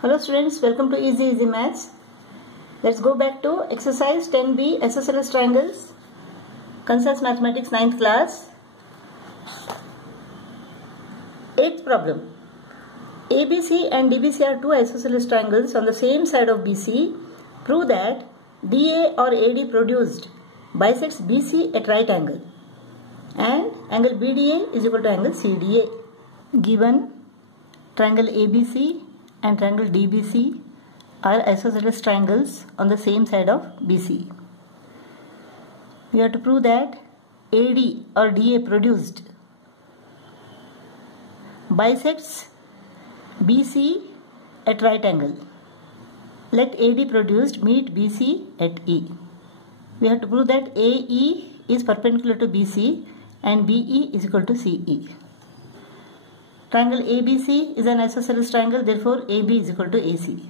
Hello students, welcome to Easy Maths. Let's go back to exercise 10b isosceles triangles, Kansas Mathematics 9th class. 8th problem. ABC and DBC are two isosceles triangles on the same side of BC. Prove that DA or AD produced bisects BC at right angle and angle BDA is equal to angle CDA. Given triangle ABC and triangle DBC are isosceles triangles on the same side of BC. We have to prove that AD or DA produced bisects BC at right angle. Let AD produced meet BC at E. We have to prove that AE is perpendicular to BC and BE is equal to CE. Triangle ABC is an isosceles triangle, therefore AB is equal to AC.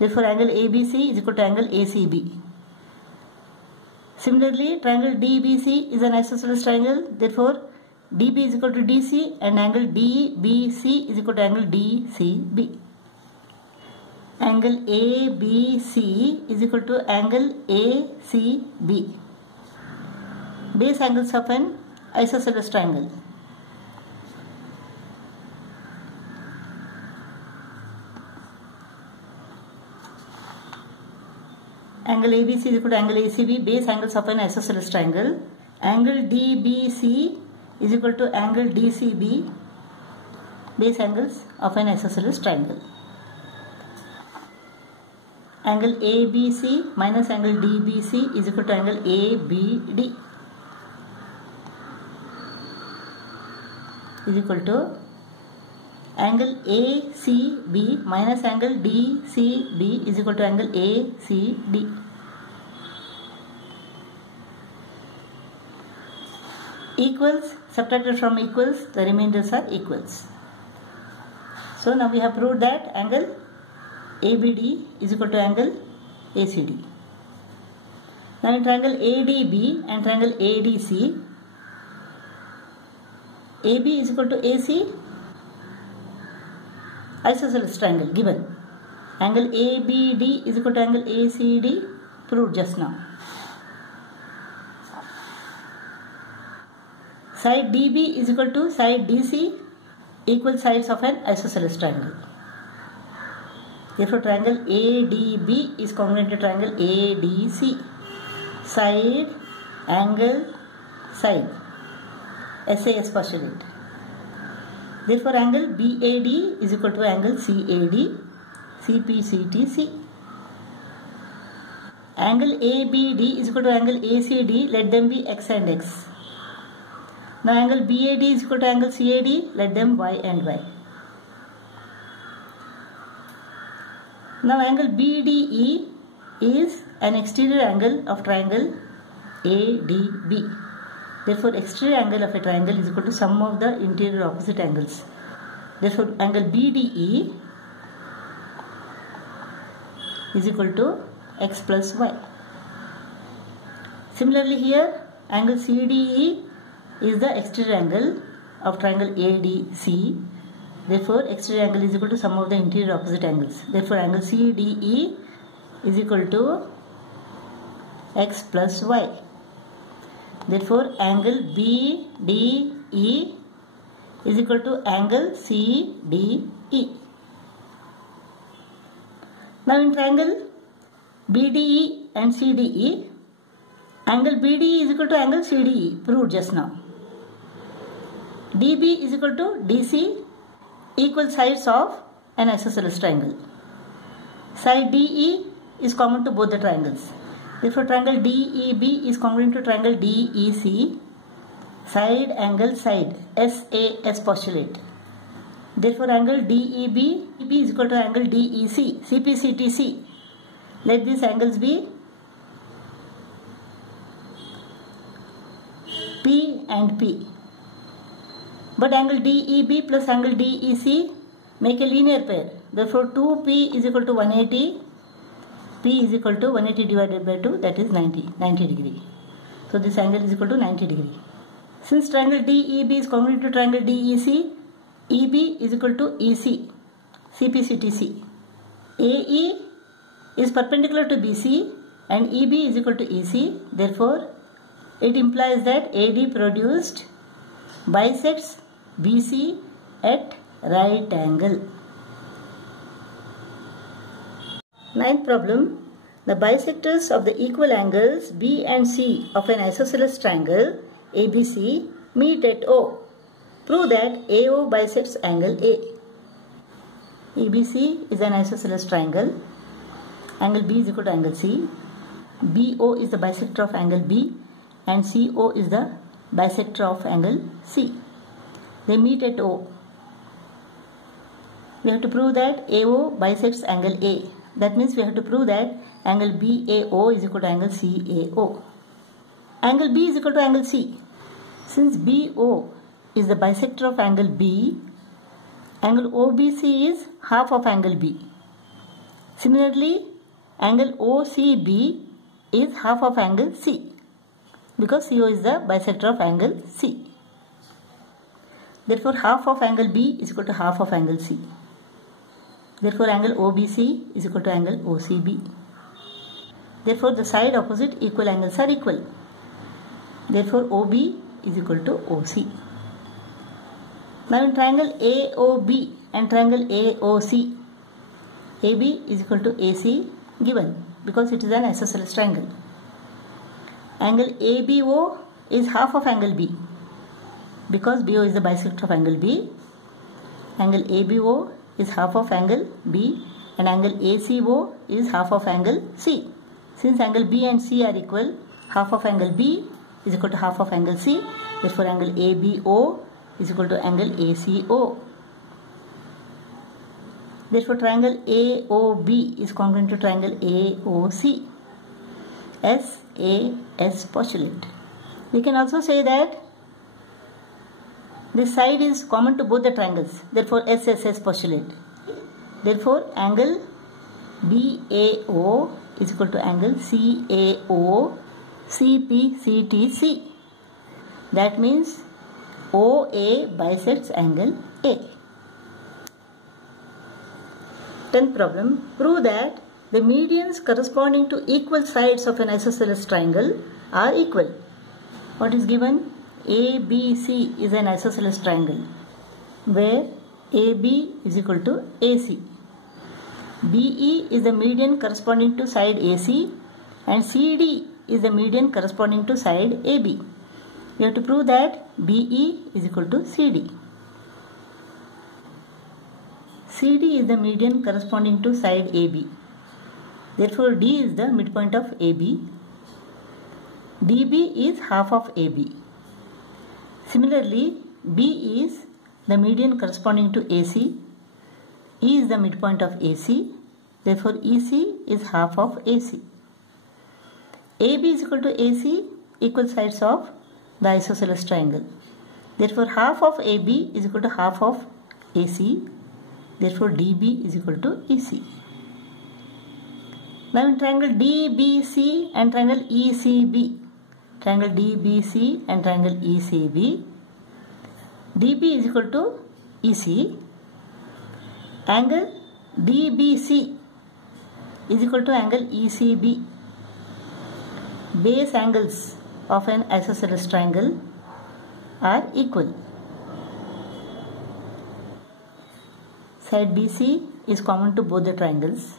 Therefore angle ABC is equal to angle ACB. Similarly, triangle DBC is an isosceles triangle, therefore DB is equal to DC and angle DBC is equal to angle DCB. Angle ABC is equal to angle ACB. Base angles of an isosceles triangle. Angle ABC is equal to angle ACB, base angles of an isosceles triangle. Angle DBC is equal to angle DCB, base angles of an isosceles triangle. Angle ABC minus angle DBC is equal to angle ABD is equal to angle ACB minus angle DCB is equal to angle ACD. Equals subtracted from equals, the remainders are equals. So now we have proved that angle ABD is equal to angle ACD. Now in triangle ADB and triangle ADC, AB is equal to AC, isosceles triangle given. Angle ABD is equal to angle ACD, proved just now. Side DB is equal to side DC, equal sides of an isosceles triangle. Therefore triangle ADB is congruent to triangle ADC. Side, angle, side. SAS postulate. Therefore angle BAD is equal to angle CAD, CPCTC. Angle ABD is equal to angle ACD, let them be X and X. Now angle BAD is equal to angle CAD, let them Y and Y. Now angle BDE is an exterior angle of triangle ADB. Therefore exterior angle of a triangle is equal to sum of the interior opposite angles. Therefore angle BDE is equal to X plus Y. Similarly here angle CDE is the exterior angle of triangle ADC. Therefore exterior angle is equal to sum of the interior opposite angles. Therefore angle CDE is equal to X plus Y. Therefore angle BDE is equal to angle CDE. Now in triangle BDE and CDE, angle BDE is equal to angle CDE, proved just now. DB is equal to DC, equal sides of an isosceles triangle. Side DE is common to both the triangles. Therefore triangle DEB is congruent to triangle DEC. Side, angle, side. SAS postulate. Therefore angle DEB is equal to angle DEC. CPCTC. Let these angles be P and P. But angle DEB plus angle DEC make a linear pair. Therefore 2P is equal to 180. P is equal to 180 divided by 2, that is 90 degree. So this angle is equal to 90 degree. Since triangle DEB is congruent to triangle DEC, EB is equal to EC, CPCTC. AE is perpendicular to BC and EB is equal to AC. Therefore, it implies that AD produced bisects BC at right angle. Ninth problem. The bisectors of the equal angles B and C of an isosceles triangle ABC meet at O. Prove that AO bisects angle A. ABC is an isosceles triangle. Angle B is equal to angle C. BO is the bisector of angle B and CO is the bisector of angle C. They meet at O. We have to prove that AO bisects angle A. That means we have to prove that angle BAO is equal to angle CAO. Angle B is equal to angle C. Since BO is the bisector of angle B, angle OBC is half of angle B. Similarly, angle OCB is half of angle C because CO is the bisector of angle C. Therefore, half of angle B is equal to half of angle C. Therefore, angle OBC is equal to angle OCB. Therefore, the side opposite equal angles are equal. Therefore, OB is equal to OC. Now, in triangle AOB and triangle AOC, AB is equal to AC given because it is an isosceles triangle. Angle ABO is half of angle B because BO is the bisector of angle B. Angle ABO is half of angle B and angle ACO is half of angle C. Since angle B and C are equal, half of angle B is equal to half of angle C. Therefore, angle ABO is equal to angle ACO. Therefore, triangle AOB is congruent to triangle AOC. SAS postulate. We can also say that this side is common to both the triangles. Therefore, SSS postulate. Therefore, angle BAO is equal to angle CAO CPCTC. That means OA bisects angle A. 10th problem. Prove that the medians corresponding to equal sides of an isosceles triangle are equal. What is given? ABC is an isosceles triangle where AB is equal to AC. BE is the median corresponding to side AC and CD is the median corresponding to side AB. We have to prove that BE is equal to CD. CD is the median corresponding to side AB. Therefore, D is the midpoint of AB. DB is half of AB. Similarly, B is the median corresponding to AC. E is the midpoint of AC. Therefore, EC is half of AC. AB is equal to AC, equal sides of the isosceles triangle. Therefore, half of AB is equal to half of AC. Therefore, DB is equal to EC. Now, in triangle DBC and triangle ECB, triangle DBC and triangle ECB, DB is equal to EC. Angle DBC is equal to angle ECB. Base angles of an isosceles triangle are equal. Side BC is common to both the triangles.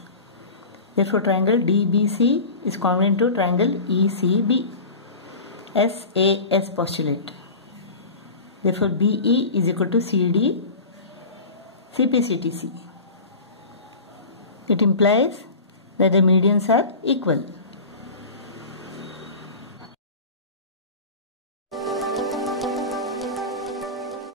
Therefore, triangle DBC is congruent to triangle ECB. SAS postulate. Therefore, BE is equal to CD CPCTC. It implies that the medians are equal.